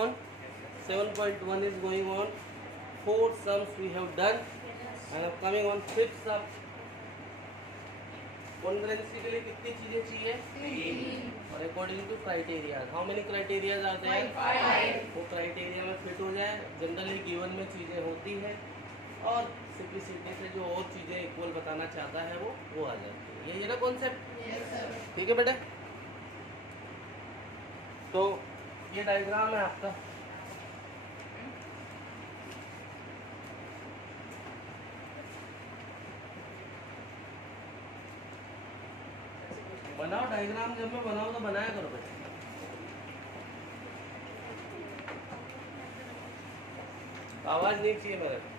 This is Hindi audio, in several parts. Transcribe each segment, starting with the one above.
on. 7.1 is going on. 4 sums we have done, and I'm coming on 5th sum. Congruency के लिए कितनी चीजें चाहिए? और according to criteria, how many criterias आते हैं? 5. वो क्राइटेरिया में फिट हो जाए, जनरली गिवन में चीजें होती है, और सिंप्लिसिटी से जो और चीजें इक्वल बताना चाहता है वो आ जाती है। ये ना कॉन्सेप्ट, ठीक है बेटा? तो ये डायग्राम है आपका। बनाओ डायग्राम, जब मैं बनाऊं तो बनाया करो बेटा। आवाज नहीं चाहिए मेरे को।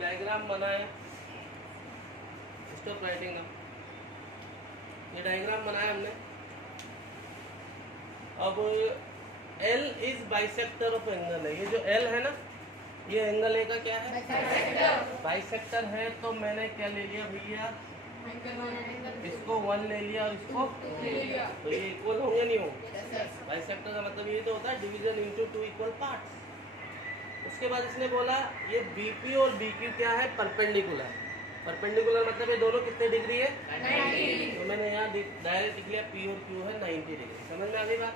डायग्राम बना है, स्टॉप राइटिंग नाउ। ये डायग्राम बनाया हमने। अब L is bisector of angle है। ये जो L है ना, ये एंगल ए का क्या है? बाइसेक्टर है। तो मैंने क्या ले लिया भैया? इसको 1 ले लिया और इसको 2 ले लिया। तो ये इक्वल होंगे नहीं होंगे? बाइसेक्टर का मतलब ये तो होता है डिवीजन इनटू 2 इक्वल पार्ट्स। उसके बाद इसने बोला ये BP और BQ क्या है? परपेंडिकुलर। परपेंडिकुलर मतलब ये दोनों कितने डिग्री है? 90। तो मैंने यहाँ डायरेक्ट लिख लिया P और Q है 90 डिग्री। समझ में आ गई बात?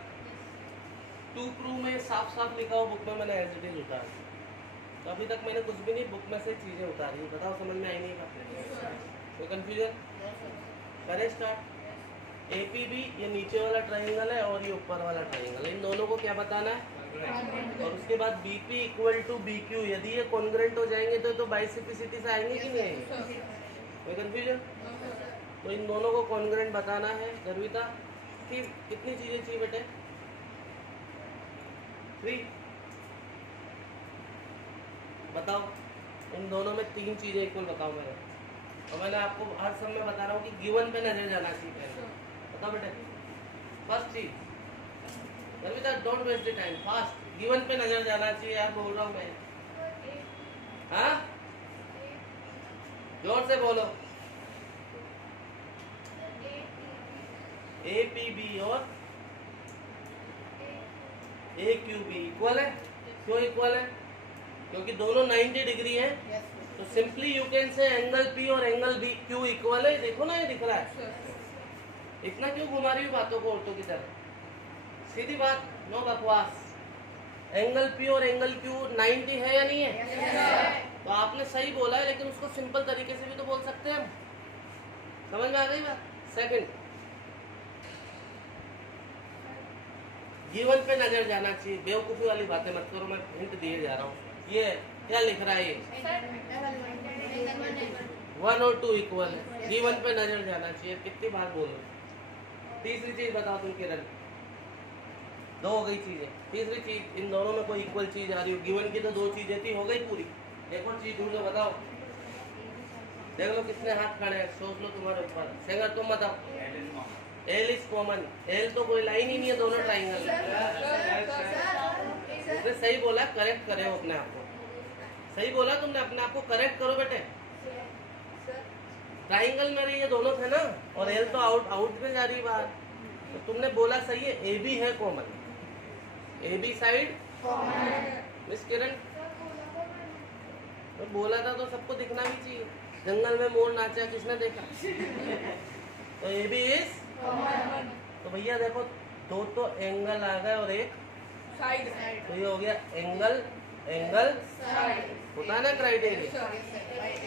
2 प्रूव में साफ साफ लिखा हो, बुक में मैंने एज इट इज उतार। तो अभी तक मैंने कुछ भी नहीं, बुक में से चीज़ें उतारी। बताओ समझ में आई नहीं बात? कोई कंफ्यूजन? करें स्टार्ट। APB ये नीचे वाला ट्राइंगल है और ये ऊपर वाला ट्राइंगल है। इन दोनों को क्या बताना है? और उसके बाद BP इक्वल टू BQ, यदि ये कॉन्ग्रुएंट हो जाएंगे तो बाइसेप्लिसिटी से आएंगे कि नहीं आएंगे? कोई कंफ्यूजन? तो इन दोनों को कॉन्ग्रुएंट बताना है। गर्विता कि कितनी चीजें चाहिए बेटे? 3। बताओ इन दोनों में 3 चीजें इक्वल बताओ मेरे। और मैंने आपको हर समय में बता रहा हूँ कि गिवन पे नजर जाना चाहिए पहले। बताओ बेटे। फर्स्ट चीज Garvita, don't waste the time, fast. Given पे नजर जाना चाहिए यार, बोल रहा हूँ मैं। हाँ, जोर से बोलो। APB और AQB इक्वल है। क्यों इक्वल है? क्योंकि दोनों 90 डिग्री है। तो simply you can say angle P और एंगल BQ इक्वल है। देखो ना, ये दिख रहा है। इतना क्यों घुमा रही हूँ बातों को औरतों की तरह? सीधी बात, नो बकवास। एंगल P और एंगल Q 90 है या नहीं है? तो आपने सही बोला है, लेकिन उसको सिंपल तरीके से भी तो बोल सकते हैं हम। समझ में आ गई बात? सेकंड, गिवन पे नजर जाना चाहिए। बेवकूफी वाली बातें मत करो, मैं हिंट दिए जा रहा हूँ। ये क्या लिख रहा है? ये 1 और 2 इक्वल है। गिवन पे नजर जाना चाहिए। कितनी बार बोलो? तीसरी चीज बताओ तुम किरण। 2 हो गई चीजें। तीसरी चीज, इन दोनों में कोई इक्वल चीज आ रही हो। गिवन की तो 2 चीजें थी, हो गई पूरी। एक और चीज ढूंढो, बताओ। देख लो कितने हाथ खड़े हैं, सोच लो तुम्हारे ऊपर। सेंगर तुम बताओ। L is common. L तो कोई लाइन ही नहीं है दोनों ट्राइंगल में। उसने सही बोला, करेक्ट करे हो अपने आप को। सही बोला तुमने, अपने आप को करेक्ट करो बेटे। ट्राइंगल में ये दोनों थे ना, और L तो आउट में जा रही बात। तो तुमने बोला सही है, AB है कॉमन। AB साइड मिस किरण, तो बोला था तो सबको दिखना भी चाहिए। जंगल में मोर नाचा, किसने देखा? तो AB इज कॉमन। तो भैया देखो, 2 तो एंगल आ गए और एक साइड। तो ये हो गया एंगल एंगल साइड। होता है ना क्राइटेरिया।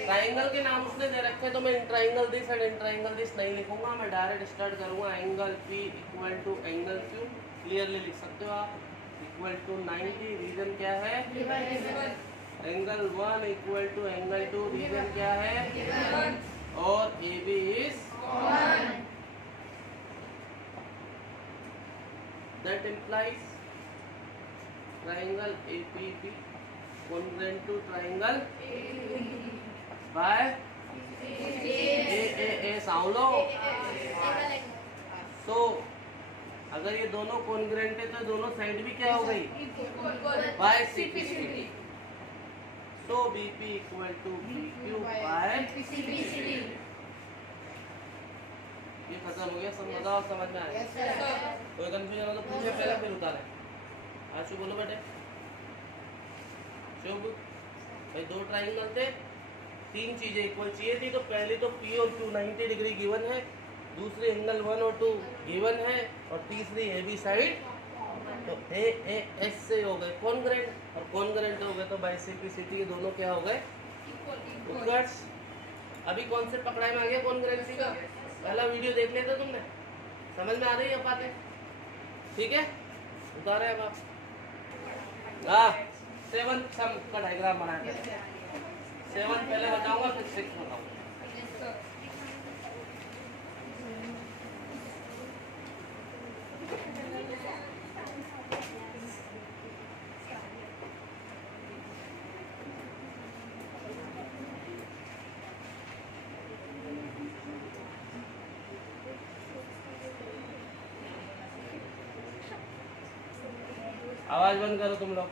ट्राइंगल के नाम उसने दे रखे तो मैं in triangle this and in triangle this नहीं लिखूंगा, मैं डायरेक्ट स्टार्ट करूंगा angle P equal to angle Q। Clearly लिख सकते हो आप, इक्वल टू 90, रीजन क्या है, angle 1 equal to angle 2, reason क्या है, और AB is that implies triangle APB congruent to triangle by AAA sound लो। सो अगर ये दोनों कॉन्ग्रेंट है तो दोनों साइड भी क्या हो गई, by CPCD। So BP equal to BQ by CPCD। ये खत्म हो गया, सब बताओ समझ में आ गया? कोई कंफ्यूजन हो तो पूछे पहले फिर उतारे। आशु बोलो बेटे। शुभ भाई, दो ट्राइंगल थे, तीन चीजें इक्वल चाहिए थी, तो पहली तो P और Q 90 डिग्री गिवन है, दूसरी एंगल 1 और 2 गिवन है, और तीसरी AB साइड, तो AAS से हो गए कॉन्ग्रेंट, और कॉन्ग्रेंट हो गए तो बाय CPCD ये दोनों क्या हो गए, इक्वल। अभी कॉन्सेप्ट पकड़ा में आ गया कॉन्ग्रेंसी का, पहला वीडियो देख लिया था तुमने, समझ में आ रही है बातें? ठीक है, उतारे अब आप। हाँ, 7 सम का डायग्राम बनाया था। 7 पहले बताऊंगा फिर 6 बताऊंगा। आवाज बंद करो तुम लोग।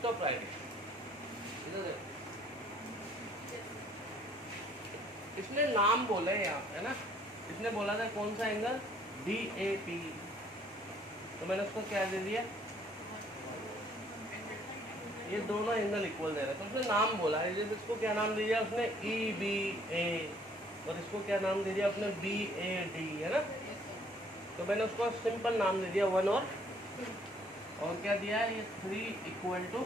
स्टॉप राइटिंग, इधर देखो। इसने नाम बोले यहाँ है ना, इसने बोला था कौन सा एंगल, DAP, तो मैंने उसको क्या दे दिया, ये दोनों एंगल इक्वल दे रहे, तो उसने नाम बोला है, जैसे इसको क्या नाम दे दिया उसने, EBA, और इसको क्या नाम दे दिया उसने, BAD, है ना। तो मैंने उसको सिंपल नाम दे दिया 1 और क्या दिया है, ये 3 इक्वल टू,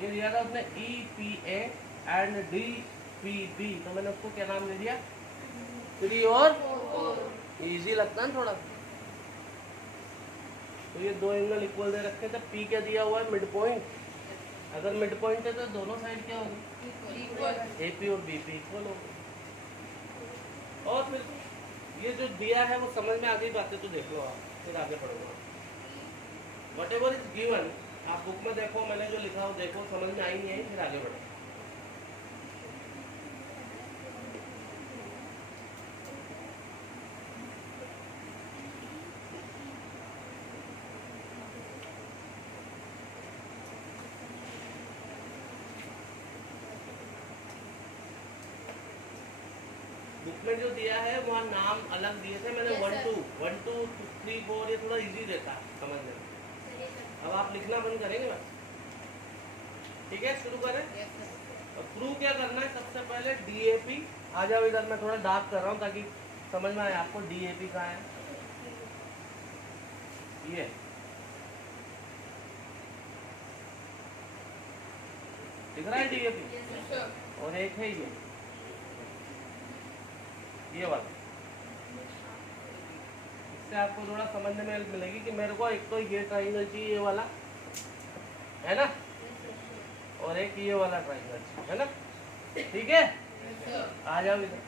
ये दिया था उसने EPA एंड DPB, तो मैंने उसको क्या नाम दे दिया, 3 और 4। इजी लगता है थोड़ा। तो ये दो एंगल इक्वल दे रखे थे, P क्या दिया हुआ है, मिड पॉइंट, अगर मिड पॉइंट है तो दोनों साइड क्या होगी, AP और BP इक्वल होगी। और फिर ये जो दिया है वो समझ में आ गई बातें तो देख लो आप, फिर आगे पढ़ोगे। Whatever is given, आप बुक में देखो, मैंने जो लिखा हो देखो, समझ में आई नहीं आई, फिर आगे बढ़ो। बुक में जो दिया है वहाँ नाम अलग दिए थे मैंने, 1 2 3 4, ये थोड़ा इजी रहता है समझने में। अब आप लिखना बंद करेंगे बस, ठीक है, शुरू करें। और प्रूव क्या करना है, सबसे पहले DAP, आ जाओ इधर, मैं थोड़ा डार्क कर रहा हूँ ताकि समझ में आए आपको। DAP कहाँ है, ये दिख रहा है DAP, और एक है ये वाला। इससे आपको थोड़ा समझने में मिलेगी कि मेरे को एक तो ये ट्राइंगल चाहिए ये वाला, है ना, और एक ये वाला ट्राइंगल है ना, ठीक है। आ जाओ इधर।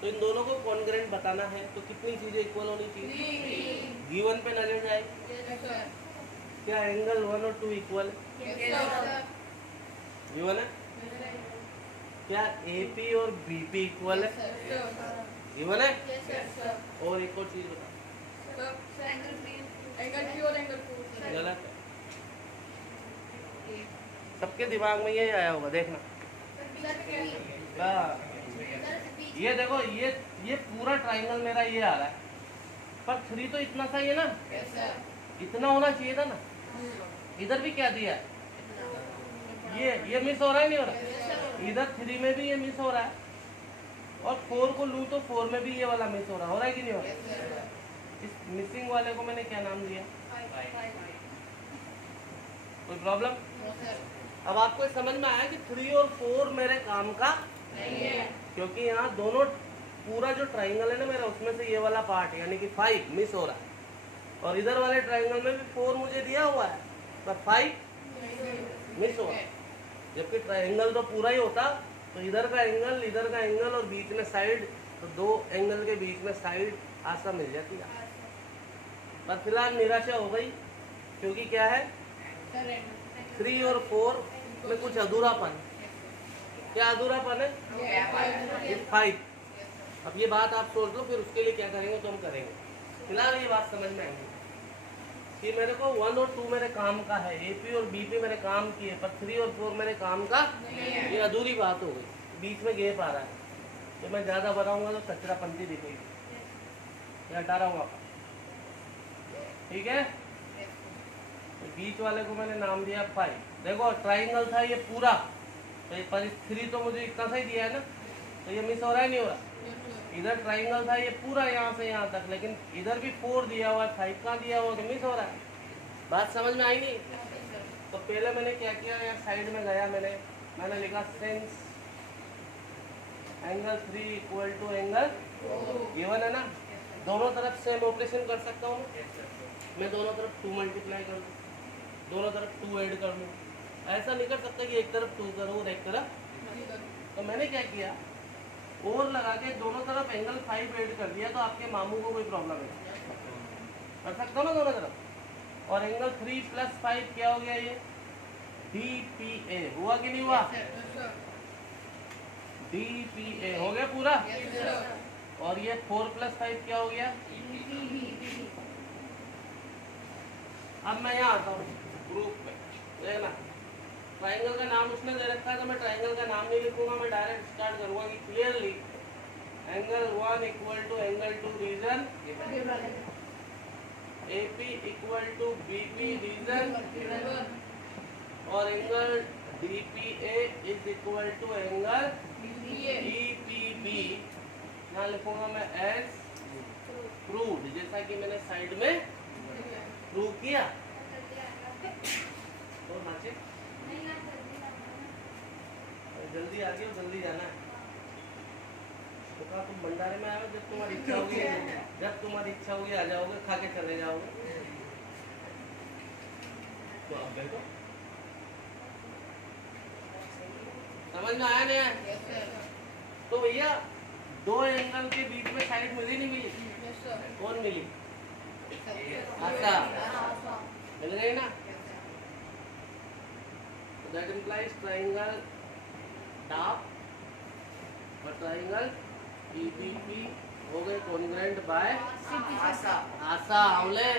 तो इन दोनों को कॉन्ग्रुएंट बताना है तो कितनी चीजें इक्वल होनी चाहिए? गिवन पे नजर जाए, क्या एंगल 1 और 2 इक्वल गिवन है? क्या AP और BP इक्वल है गिवन है? और एक और चीज बता, गलत है। सबके दिमाग में ये आया होगा, देखना। ये देखो, ये पूरा ट्राइंगल मेरा ये आ रहा है, पर 3 तो इतना सा ही है ना, इतना होना चाहिए था ना। इधर भी क्या दिया है, ये मिस हो रहा है, नहीं हो रहा? इधर 3 में भी ये मिस हो रहा है, और 4 को लूँ तो 4 में भी ये वाला मिस हो रहा है कि नहीं हो रहा? इस मिसिंग वाले को मैंने क्या नाम दिया? कोई प्रॉब्लम? अब आपको समझ में आया कि 3 और 4 मेरे काम का नहीं है, क्योंकि यहाँ दोनों पूरा जो ट्राइंगल है ना मेरा, उसमें से ये वाला पार्ट यानी कि 5 मिस हो रहा है, और इधर वाले ट्राइंगल में भी 4 मुझे दिया हुआ है, पर 5 मिस हो रहा है। जबकि ट्राइंगल तो पूरा ही होता तो इधर का एंगल और बीच में साइड, तो 2 एंगल के बीच में साइड आसा मिल जाती है। पर फिलहाल निराशा हो गई, क्योंकि क्या है, 3 और 4 में कुछ अधूरापन। क्या अधूरापन है? 5। अब ये बात आप सोच लो, फिर उसके लिए क्या करेंगे तो हम करेंगे। फिलहाल ये बात समझ में आएगी कि मेरे को 1 और 2 मेरे काम का है, AP और BP मेरे काम की है, पर 3 और 4 मेरे काम का ये अधूरी बात हो गई, बीच में गैप आ रहा है। तो मैं ज़्यादा बनाऊंगा तो कचरापंती दिखेगी, ये हटा रहा हूँ आप, ठीक है। तो बीच वाले को मैंने नाम दिया 5। देखो ट्राइंगल था ये पूरा, तो ये पर 3 तो मुझे इतना सा ही दिया है ना, तो ये मिस हो रहा है नहीं हो रहा? इधर ट्राइंगल था ये पूरा यहाँ से यहाँ तक, लेकिन इधर भी 4 दिया हुआ है, 5 का दिया हुआ, तो मिस हो रहा है। बात समझ में आई नहीं? तो पहले मैंने क्या किया, यहाँ साइड में गया, मैंने लिखा since angle 3 equal to angle given है ना, दोनों तरफ सेम ऑपरेशन कर सकता हूँ मैं, दोनों तरफ 2 मल्टीप्लाई कर दूँ, दोनों तरफ 2 ऐड कर लूँ। ऐसा नहीं कर सकता कि एक तरफ 2 करूँ और एक तरफ। तो मैंने क्या किया, और लगा के दोनों तरफ एंगल 5 ऐड कर दिया, तो आपके मामू को कोई प्रॉब्लम नहीं, कर सकता हूँ ना दोनों तरफ। और एंगल 3 + 5 क्या हो गया, ये DPA हुआ कि नहीं हुआ? DPA हो गया पूरा। और ये 4 + 5 क्या हो गया? अब मैं यहाँ आता हूँ ग्रुप में, देखना ट्राइंगल का नाम उसने दे रखा है, तो मैं ट्राइंगल का नाम नहीं लिखूंगा, मैं डायरेक्ट स्टार्ट करूंगा कि clearly angle 1 equal to angle 2 reason, AP equal to BP reason, और angle DPA is equal to angle DPB। यहाँ लिखूंगा मैं एज प्रूव्ड, जैसा कि मैंने साइड में प्रूव किया। तो जल्दी आ गए, जल्दी जाना है। तो कहा तुम भंडारे में आओ, जब तुम्हारी इच्छा होगी आ जाओगे, खा के चले जाओगे। तो अब देखो समझ में आया नहीं? तो भैया 2 एंगल के बीच में साइड मिली नहीं मिली? कौन मिली? आशा मिल गई ना। दैट इम्प्लाइज ट्राइंगल टॉप और ट्राइंगल EBP हो गए कॉन्ग्रुएंट बाय आशा हमले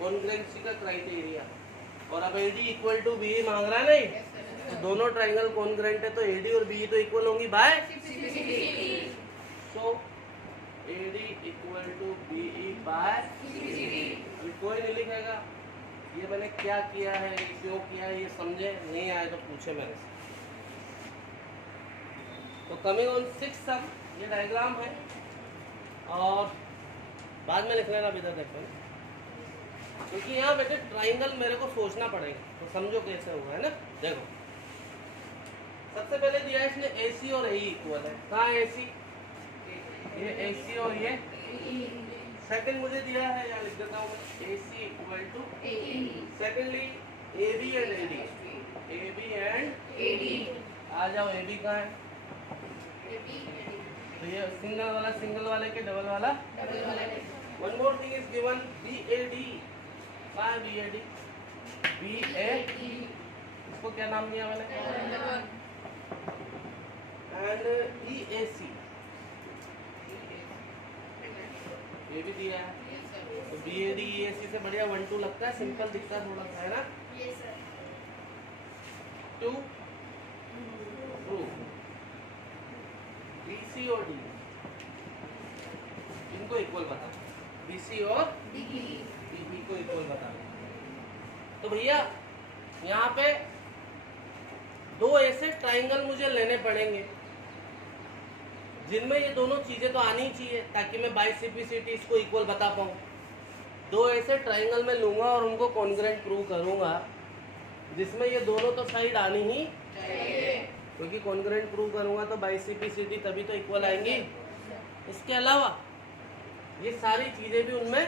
कॉन्ग्रुएंसी का क्राइटेरिया। और अब AD इक्वल टू BE मांग रहा है नहीं, तो दोनों ट्राइंगल कॉन्ग्रुएंट है, तो AD और BE तो इक्वल होंगी by, so AD equal to BE by. अभी कोई नहीं लिखेगा ये मैंने क्या किया है, क्यों किया है, ये समझे नहीं आए तो पूछे मेरे से। तो कमिंग ऑन 6 सम, ये डायग्राम है और बाद में लिख लेना इधर देखो, क्योंकि यहाँ बेटे ट्राइंगल मेरे को सोचना पड़ेगा, तो समझो कैसे हुआ है ना। देखो सबसे पहले दिया है इसने AC और AE इक्वल है। कहाँ है AC? ये AC और ये सेकंड मुझे दिया है, यहाँ लिख देता हूँ AC equal to secondly AB and AD, AB and आ जाओ AB कहाँ है? तो ये सिंगल वाले के डबल वाला। One more thing is given BAD, कहाँ है BAD? BA, इसको क्या नाम दिया मैंने? एंड EAC, ये भी दिया है। तो BAD EAC से बढ़िया 1 2 लगता है, सिंपल दिखता है थोड़ा सा, है ना? Too true. BC और D इनको इक्वल बता, BC और DB को इक्वल बता। तो भैया यहाँ पे दो ऐसे ट्राइंगल मुझे लेने पड़ेंगे जिनमें ये दोनों चीजें तो आनी चाहिए ताकि मैं बाइसिपिसिटी इसको इक्वल बता पाऊँ। दो ऐसे ट्राइंगल में लूंगा और उनको कॉन्ग्रुएंट प्रूव करूंगा जिसमें ये दोनों तो साइड आनी ही चाहिए, क्योंकि कॉन्ग्रुएंट प्रूव करूंगा तो बाइसिपिसिटी तभी तो इक्वल आएंगी। इसके अलावा ये सारी चीजें भी उनमें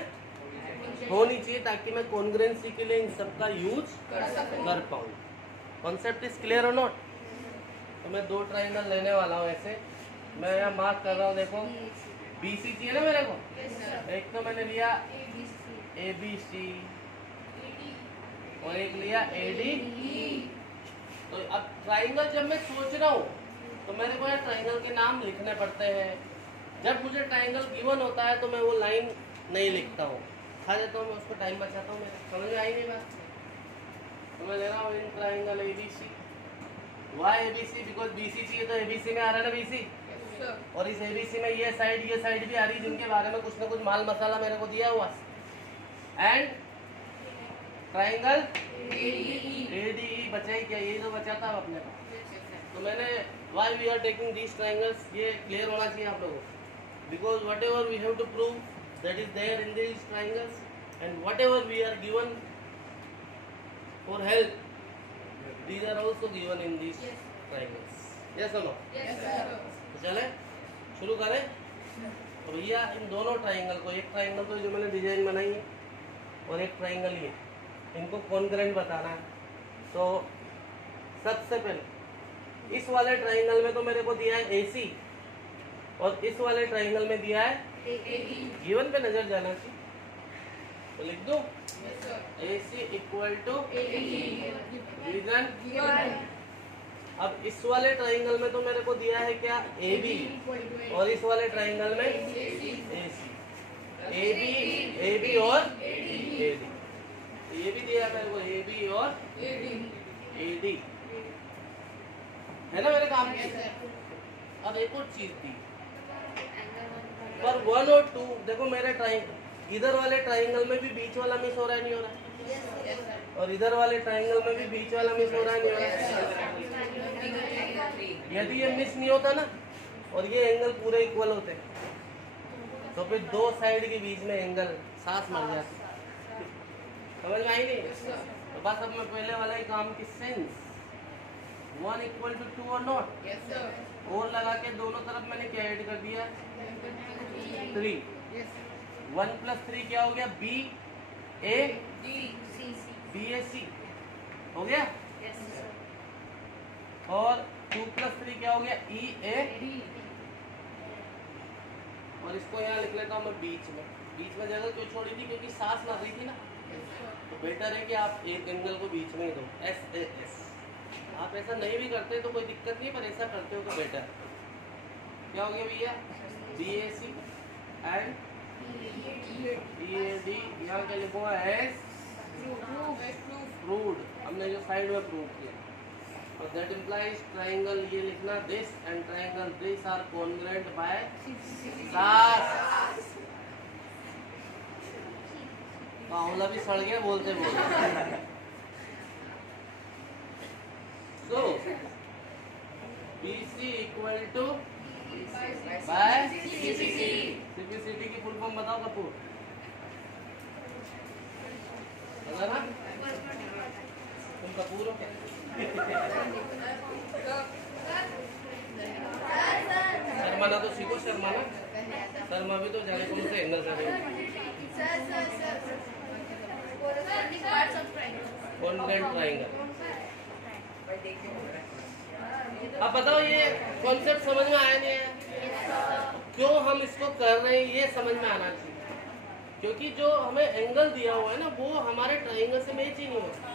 होनी चाहिए ताकि मैं कॉन्ग्रुएंसी के लिए इन सबका यूज कर पाऊँ। कॉन्सेप्ट इज क्लियर और नॉट? तो मैं दो ट्राइंगल लेने वाला हूँ ऐसे, मैं यहाँ मार्क कर रहा हूँ, देखो BC चाहिए ना मेरे को। एक तो मैंने लिया ABC और एक लिया AD। तो अब ट्राइंगल जब मैं सोच रहा हूँ तो मेरे को यहाँ ट्राइंगल के नाम लिखने पड़ते हैं। जब मुझे ट्राइंगल गिवन होता है तो मैं वो लाइन नहीं लिखता हूँ, खा देता हूँ, मैं उसको टाइम बचाता हूँ। मेरे समझ में आई नहीं बात? तो मैं ले रहा हूँ in triangle ABC। Why ABC? Because BC चाहिए तो ABC में आ रहा है ना BC, और इस ABC में ये साइड भी आ रही है जिनके बारे में कुछ ना कुछ माल मसाला मेरे को दिया हुआ। एंड ट्राइंगल ADE बचा ही क्या? यही तो बचा था अपने पास। तो मैंने why we are taking these triangles, ये क्लियर होना चाहिए आप लोगों को। Because whatever we have to prove that is there in these triangles and whatever we are given for help, these are also given in these triangles. Yes or no? Yes sir. तो चले शुरू करें। तो भैया इन दोनों ट्राइंगल को, एक ट्राइंगल को जो मैंने डिजाइन बनाई है और एक ट्राइंगल ये, इनको कॉन्ग्रुएंट बताना है। तो सबसे पहले इस वाले ट्राइंगल में तो मेरे को दिया है AC और इस वाले ट्राइंगल में दिया है AD। गिवन पे नजर जाना चाहिए, तो लिख दो AC इक्वल टू रीजन। अब इस वाले ट्राइंगल में तो मेरे को दिया है क्या? AB, और इस वाले ट्राइंगल में AC। AB और AD, ये भी दिया है मेरे को AB और AD, है ना मेरे काम की? अब एक और चीज थी पर 1 और 2, देखो मेरे ट्राइंगल, इधर वाले ट्राइंगल में भी बीच वाला मिस हो रहा है, नहीं हो रहा है? और इधर वाले ट्राइंगल में भी बीच वाला मिस हो रहा है, नहीं हो रहा है? यदि ये मिस नहीं होता ना और ये एंगल पूरे इक्वल होते तो फिर दो साइड के बीच में एंगल सांस मर जाती। समझ में आई नहीं? तो बस अब मैं पहले वाला ही काम की सेंस 1 इक्वल टू 2 और नॉट, और लगा के दोनों तरफ मैंने क्या ऐड कर दिया? 3। 1 + 3 क्या हो गया? BAC हो गया। और 2 + 3 क्या हो गया? EAD। और इसको यहाँ लिख लेता हूँ मैं बीच में जगह क्यों छोड़ी थी? क्योंकि सांस लग रही थी ना, तो बेटर है कि आप एक एंगल को बीच में ही दो, SAS। आप ऐसा नहीं भी करते तो कोई दिक्कत नहीं, पर ऐसा करते हो तो बेटर। क्या हो गया भैया? BAC and EAD। यहाँ क्या लिखूंगा? एस प्रूव्ड, हमने जो साइड में प्रूव किया। और दैट इम्प्लाइज ट्राइंगल, ये लिखना this and triangle this are congruent by SAS. बावला भी सड़ गया बोलते बोलते। So BC equal to by CPCT की फुल फॉर्म बताओ कपूर, पता ना? तुम कपूर हो क्या? शर्माना तो सीखो, शर्माना। सर मैं अभी तो जाने कौन से एंगल से कॉन्टेंट ट्राइंगल। अब बताओ ये कॉन्सेप्ट समझ में आया नहीं है? क्यों हम इसको कर रहे हैं ये समझ में आना चाहिए, क्योंकि जो हमें एंगल दिया हुआ है ना वो हमारे ट्राइंगल से मैच ही नहीं होता।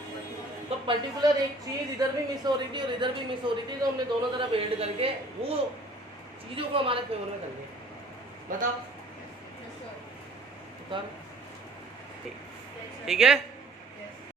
तो पर्टिकुलर एक चीज इधर भी मिस हो रही थी और इधर भी मिस हो रही थी, तो हमने दोनों तरफ ऐड करके वो चीजों को हमारे फेवर में कर लिया। बताओ ठीक है।